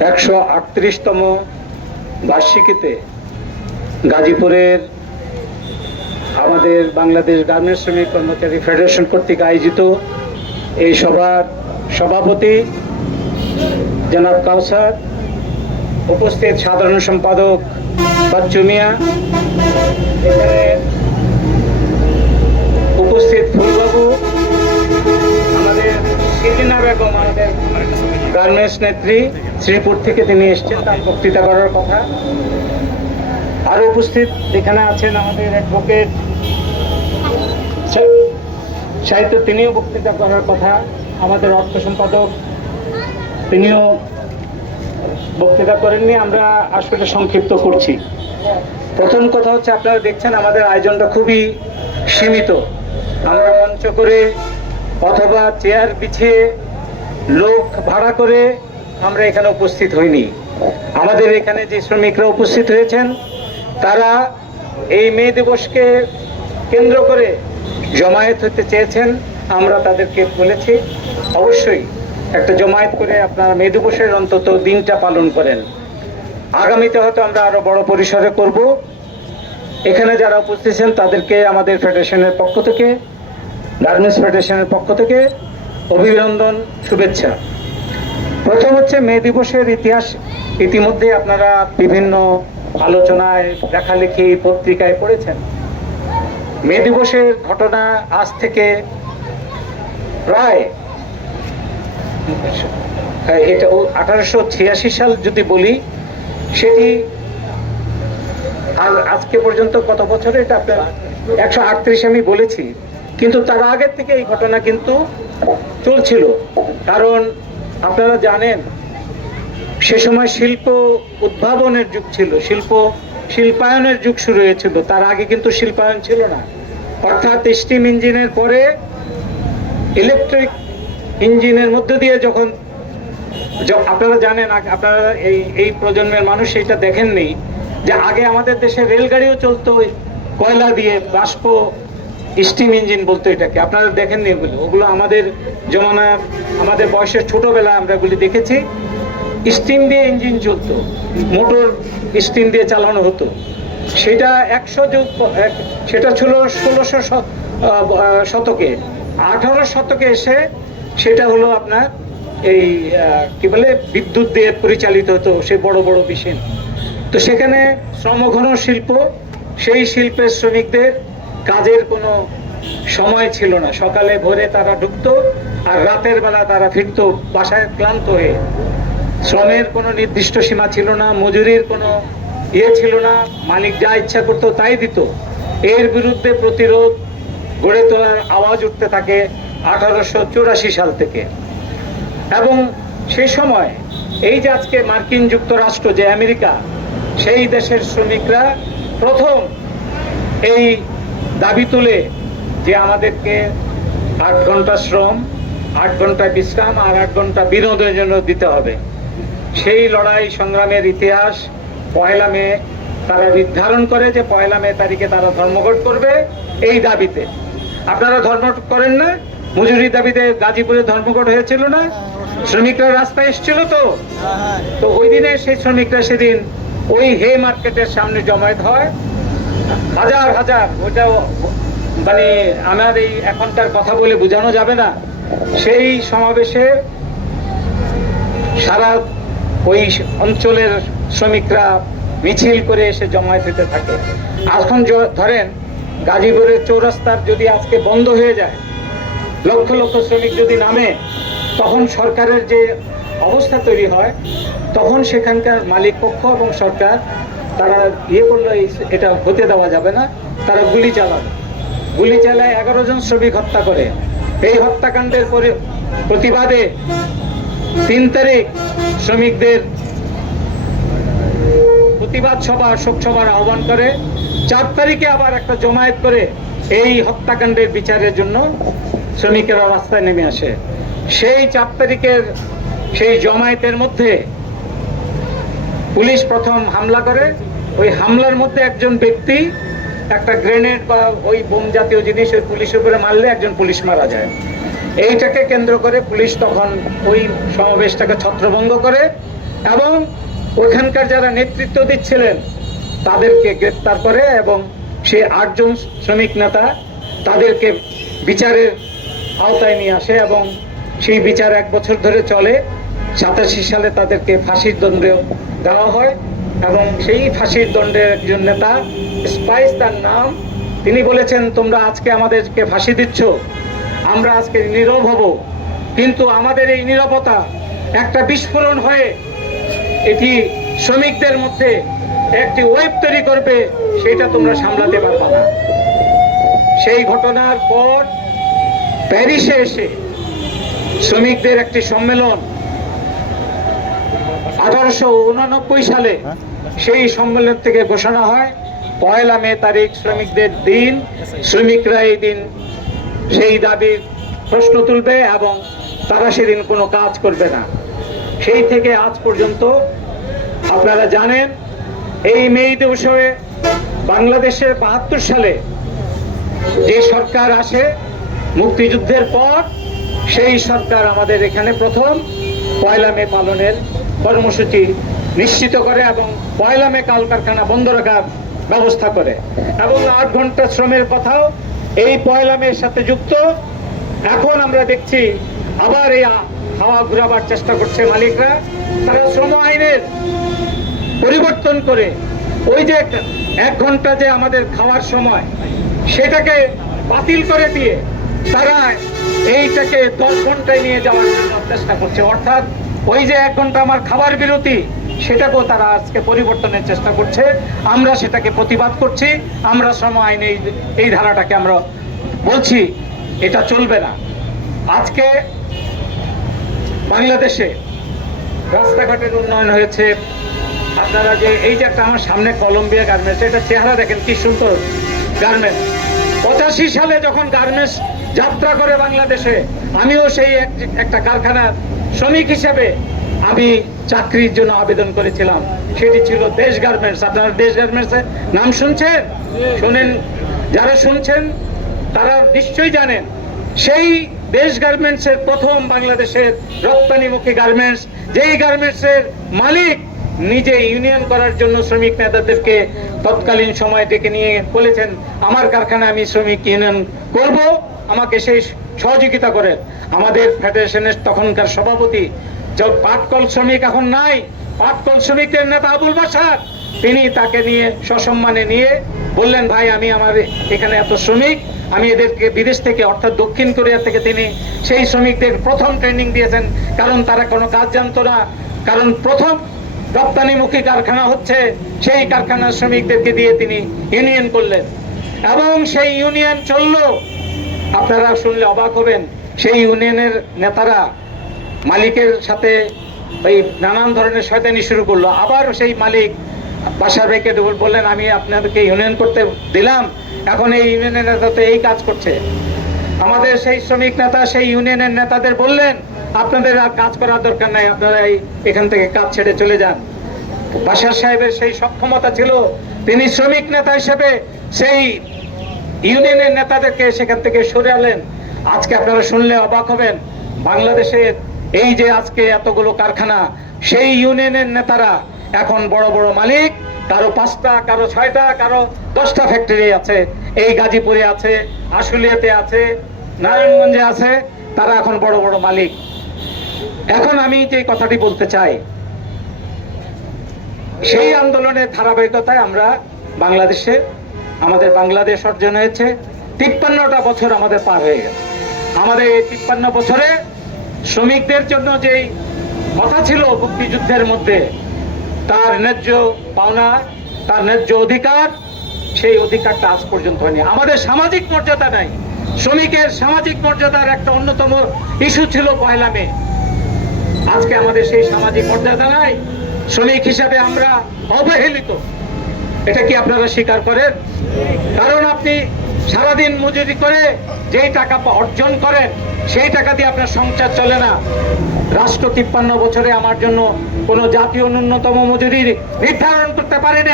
একশো আটত্রিশতম বার্ষিকীতে গাজীপুরের আমাদের বাংলাদেশ গার্মেন্টস শ্রমিক কর্মচারী ফেডারেশন কর্তৃক আয়োজিত এই সভার সভাপতি জনাব কাউসার, উপস্থিত সাধারণ সম্পাদক বাচ্চু মিয়া উপস্থিত ফুলবাবু, আমাদের শিরিনা বেগম, আমাদের গার্মেন্টস নেত্রী শ্রীপুর থেকে তিনি এসেছেন তার বক্তৃতা করার কথা। আরও উপস্থিত এখানে আছেন আমাদের অ্যাডভোকেট সাহিত্য, তিনিও বক্তৃতা করার কথা। আমাদের অর্থ সম্পাদক, তিনিও বক্তৃতা করেননি। আমরা আসলে সংক্ষিপ্ত করছি। প্রথম কথা হচ্ছে, আপনারা দেখছেন আমাদের আয়োজনটা খুবই সীমিত। আমরা মঞ্চ করে অথবা চেয়ার বিছিয়ে লোক ভাড়া করে আমরা এখানে উপস্থিত হইনি। আমাদের এখানে যে শ্রমিকরা উপস্থিত হয়েছেন, তারা এই মে দিবসকে কেন্দ্র করে জমায়েত হতে চেয়েছেন, আমরা তাদেরকে বলেছি, অবশ্যই একটা জমায়েত করে আপনারা মে দিবসের অন্তত দিনটা পালন করেন। আগামীতে হয়তো আমরা আরও বড় পরিসরে করব। এখানে যারা উপস্থিত আছেন, তাদেরকে আমাদের ফেডারেশনের পক্ষ থেকে, গার্মেন্টস ফেডারেশনের পক্ষ থেকে অভিনন্দন, শুভেচ্ছা। প্রথম হচ্ছে মে দিবসের ইতিহাস। ইতিমধ্যে আপনারা বিভিন্ন আলোচনায় লেখালেখি পত্রিকায় পড়েছেন। মে দিবসের ঘটনা আজ থেকে প্রায় হ্যাঁ, এটা আঠারোশো ছিয়াশি সাল যদি বলি সেটি আজকে পর্যন্ত কত বছরে এটা আপনার? একশো আটত্রিশ আমি বলেছি। কিন্তু তার আগের থেকে এই ঘটনা কিন্তু চলছিল। কারণ আপনারা জানেন, সে সময় শিল্প উদ্ভাবনের যুগ ছিল, শিল্প শিল্পায়নের যুগ শুরু হয়েছিল, তার আগে কিন্তু শিল্পায়ন ছিল না। অর্থাৎ স্টিম ইঞ্জিনের পরে ইলেকট্রিক ইঞ্জিনের মধ্যে দিয়ে যখন আপনারা জানেন আপনারা এই এই প্রজন্মের মানুষ এটা দেখেননি যে আগে আমাদের দেশে রেলগাড়িও চলতো কয়লা দিয়ে বাষ্প স্টিম ইঞ্জিন বলতো এটাকে। আপনারা দেখেননি ওগুলো ওগুলো আমাদের জমানার আমাদের বয়সের ছোটবেলা আমরা এগুলি দেখেছি। স্টিম দিয়ে ইঞ্জিন চলতো। মোটর স্টিম দিয়ে চালানো হতো। সেটা একশো যুগ সেটা ছিল ষোলোশো শতকে। আঠারো শতকে এসে সেটা হলো আপনার এই কি বলে, বিদ্যুৎ দিয়ে পরিচালিত হতো সে বড় বড় মেশিন তো সেখানে শ্রমঘন শিল্প, সেই শিল্পের শ্রমিকদের কাজের কোনো সময় ছিল না। সকালে ভোরে তারা ঢুকতো আর রাতের বেলা তারা ফিরত, বাসায় ক্লান্ত হয়ে। শ্রমের কোনো নির্দিষ্ট সীমা ছিল না, মজুরির কোনো ইয়ে ছিল না, মালিক যা ইচ্ছা করতো তাই দিত। এর বিরুদ্ধে প্রতিরোধ গড়ে তোলার আওয়াজ উঠতে থাকে আঠারোশো চুরাশি সাল থেকে। এবং সে সময় এই যে আজকে মার্কিন যুক্তরাষ্ট্র, যে আমেরিকা, সেই দেশের শ্রমিকরা প্রথম এই দাবি তুলে যে আমাদেরকে আট ঘণ্টা শ্রম, আট ঘণ্টা বিশ্রাম আর আট ঘণ্টা বিনোদনের জন্য দিতে হবে। সেই লড়াই সংগ্রামের ইতিহাস, পয়লা মে তারা নির্ধারণ করে যে পয়লা মে তারিখে তারা ধর্মঘট করবে এই দাবিতে। আপনারা ধর্মঘট করেন না? মজুরি দাবিতে গাজীপুরে ধর্মঘট হয়েছিল না? শ্রমিকরা রাস্তায় এসেছিল তো? তো ওই দিনে সেই শ্রমিকরা সেদিন ওই হে মার্কেটের সামনে জমায়েত হয়। হাজার হাজার ওইটা মানে আমার এই এখনকার কথা বলে বোঝানো যাবে না। সেই সমাবেশে সারা ওই অঞ্চলের শ্রমিকরা মিছিল করে এসে জমায়েত হতে থাকে। এখন ধরেন গাজীপুরের চৌরাস্তার যদি আজকে বন্ধ হয়ে যায়, লক্ষ লক্ষ শ্রমিক যদি নামে, তখন সরকারের যে অবস্থা তৈরি হয়, তখন সেখানকার মালিক পক্ষ এবং সরকার তারা ইয়ে করল এটা হতে দেওয়া যাবে না, তারা গুলি চালাবে গুলি চালায় এগারো জন শ্রমিক হত্যা করে। এই হত্যাকাণ্ডের পরে, প্রতিবাদে তিন তারিখ শ্রমিকদের প্রতিবাদ সভা, শোক সভার আহ্বান করে। চার তারিখে আবার একটা জমায়েত করে এই হত্যাকাণ্ডের বিচারের জন্য শ্রমিকেরা রাস্তায় নেমে আসে। সেই চার তারিখের সেই জমায়েতের মধ্যে পুলিশ প্রথম হামলা করে। ওই হামলার মধ্যে একজন ব্যক্তি একটা গ্রেনেড বা ওই বোম জাতীয় জিনিস ওই পুলিশের উপরে মারলে একজন পুলিশ মারা যায়। এইটাকে কেন্দ্র করে পুলিশ তখন ওই সমাবেশটাকে ছত্রভঙ্গ করে এবং ওখানকার যারা নেতৃত্ব দিচ্ছিলেন তাদেরকে গ্রেপ্তার করে এবং সে আটজন শ্রমিক নেতা তাদেরকে বিচারের আওতায় নিয়ে আসে এবং সেই বিচার এক বছর ধরে চলে। সাতাশি সালে তাদেরকে ফাঁসির দণ্ড দেওয়া হয় এবং সেই ফাঁসির দণ্ডের একজন নেতা স্পাইস তার নাম। তিনি বলেছেন, তোমরা আজকে আমাদেরকে ফাঁসি দিচ্ছ, আমরা আজকে নীরব হব। কিন্তু আমাদের এই নীরবতা একটা বিস্ফোরণ হয়ে এটি শ্রমিকদের মধ্যে একটি ওয়েব তৈরি করবে, সেটা তোমরা সামলাতে পারবে না। সেই ঘটনার পর প্যারিসে এসে শ্রমিকদের একটি সম্মেলন আঠারোশো উননব্বই সালে সেই সম্মেলন থেকে ঘোষণা হয় পয়লা মে তারিখ শ্রমিকদের দিন শ্রমিকরা এই দিন সেই দাবির প্রশ্ন তুলবে এবং তারা সেদিন কোনো কাজ করবে না। সেই থেকে আজ পর্যন্ত আপনারা জানেন এই মে দিবসে বাংলাদেশের বাহাত্তর সালে যে সরকার আসে মুক্তিযুদ্ধের পর সেই সরকার আমাদের এখানে প্রথম পয়লা মে পালনের কর্মসূচি নিশ্চিত করে এবং পয়লা মে কাল কারখানা বন্ধ রাখার ব্যবস্থা করে। এবং আট ঘণ্টা শ্রমের কথাও এই পয়লা মের সাথে যুক্ত। এখন আমরা দেখছি আবার এই হাওয়া ঘুরাবার চেষ্টা করছে মালিকরা। তারা শ্রম আইনের পরিবর্তন করে ওই যে এক ঘণ্টা যে আমাদের খাওয়ার সময় সেটাকে বাতিল করে দিয়ে তারা এইটাকে দশ ঘন্টায় নিয়ে যাওয়ার জন্য চেষ্টা করছে। অর্থাৎ ওই যে এক ঘণ্টা আমার খাবার বিরতি, সেটাকেও তারা আজকে পরিবর্তনের চেষ্টা করছে। আমরা সেটাকে প্রতিবাদ করছি। আমরা শ্রম আইনে এই ধারাটাকে আমরা বলছি, এটা চলবে না। আজকে বাংলাদেশে রাস্তাঘাটের উন্নয়ন হয়েছে। আপনারা যে, এই যে একটা আমার সামনে কলম্বিয়া গার্মেন্টস এটা চেহারা দেখেন কি সুন্দর গার্মেন্টস পঁচাশি সালে যখন গার্মেন্টস যাত্রা করে বাংলাদেশে। আমিও সেই এক- একটা কারখানার শ্রমিক হিসেবে আমি চাকরির জন্য আবেদন করেছিলাম। সেটি ছিল দেশ গার্মেন্টস। আপনারা দেশ গার্মেন্টসের নাম শুনছেন? শুনেন, যারা শুনছেন, তারা নিশ্চয়ই জানেন, সেই দেশ গার্মেন্টসের প্রথম বাংলাদেশের রপ্তানিমুখী গার্মেন্টস, যেই গার্মেন্টসের মালিক নিজে ইউনিয়ন করার জন্য শ্রমিক নেতাদেরকে তৎকালীন সময় ডেকে নিয়ে বলেছেন, আমার কারখানা আমি শ্রমিক ইউনিয়ন করব। আমাকে সেই সহযোগিতা করেন আমাদের ফেডারেশনের তখনকার সভাপতি পাটকল শ্রমিক এখন নাই পাটকল শ্রমিকদের নেতা আবুল বাসার তিনি তাকে নিয়ে সসম্মানে নিয়ে বললেন, ভাই, আমি আমার এখানে এত শ্রমিক, আমি এদেরকে বিদেশ থেকে, অর্থাৎ দক্ষিণ কোরিয়া থেকে তিনি সেই শ্রমিকদের প্রথম ট্রেনিং দিয়েছেন, কারণ তারা কোনো কাজ জানতো না, কারণ প্রথম রপ্তানিমুখী কারখানা হচ্ছে, সেই কারখানার শ্রমিকদেরকে দিয়ে তিনি ইউনিয়ন করলেন। এবং সেই ইউনিয়ন চলল। আপনারা শুনলে অবাক হবেন, সেই ইউনিয়নের নেতারা মালিকের সাথে ওই নানান ধরনের শয়তানি শুরু করল। আবার সেই মালিক বাসার ভাইকে বললেন, আমি আপনাদেরকে ইউনিয়ন করতে দিলাম। এখন এই ইউনিয়নের নেতা তো এই কাজ করছে। আমাদের সেই শ্রমিক নেতা, সেই ইউনিয়নের নেতাদের বললেন, আপনাদের আর কাজ করার দরকার নাই, আপনারা এখান থেকে কাজ ছেড়ে চলে যান। বাসার সাহেবের সেই সক্ষমতা ছিল, তিনি শ্রমিক নেতা হিসেবে সেই ইউনিয়নের নেতাদেরকে সেখান থেকে সরে আলেন আজকে আপনারা শুনলে অবাক হবেন বাংলাদেশের এই যে আজকে এতগুলো কারখানা, সেই ইউনিয়নের নেতারা এখন বড় বড় মালিক, কারও পাঁচটা, কারও ছয়টা, কারও দশটা ফ্যাক্টরি আছে, এই গাজীপুরে আছে, আশুলিয়াতে আছে, নারায়ণগঞ্জে আছে, তারা এখন বড় বড় মালিক। এখন আমি যে কথাটি বলতে চাই, সেই আন্দোলনের ধারাবাহিকতায় আমরা বাংলাদেশে আমাদের বাংলাদেশ অর্জন হয়েছে, তিপ্পান্নটা বছর আমাদের পার হয়ে গেছে। আমাদের এই তিপ্পান্ন বছরে শ্রমিকদের জন্য যেই কথা ছিল মুক্তিযুদ্ধের মধ্যে, তার ন্যায্য পাওনা, তার ন্যায্য অধিকার, সেই অধিকারটা আজ পর্যন্ত হয়নি। আমাদের সামাজিক মর্যাদা নাই। শ্রমিকের সামাজিক মর্যাদার একটা অন্যতম ইস্যু ছিল পয়লা মে। আজকে আমাদের সেই সামাজিক মর্যাদা নাই। শ্রমিক হিসাবে আমরা অবহেলিত। এটা কি আপনারা স্বীকার করেন? কারণ আপনি সারাদিন মজুরি করে যেই টাকা অর্জন করেন, সেই টাকা দিয়ে আপনার সংসার চলে না। রাষ্ট্র তিপ্পান্ন বছরে আমার জন্য কোনো জাতীয় ন্যূনতম মজুরি নির্ধারণ করতে পারে নাই।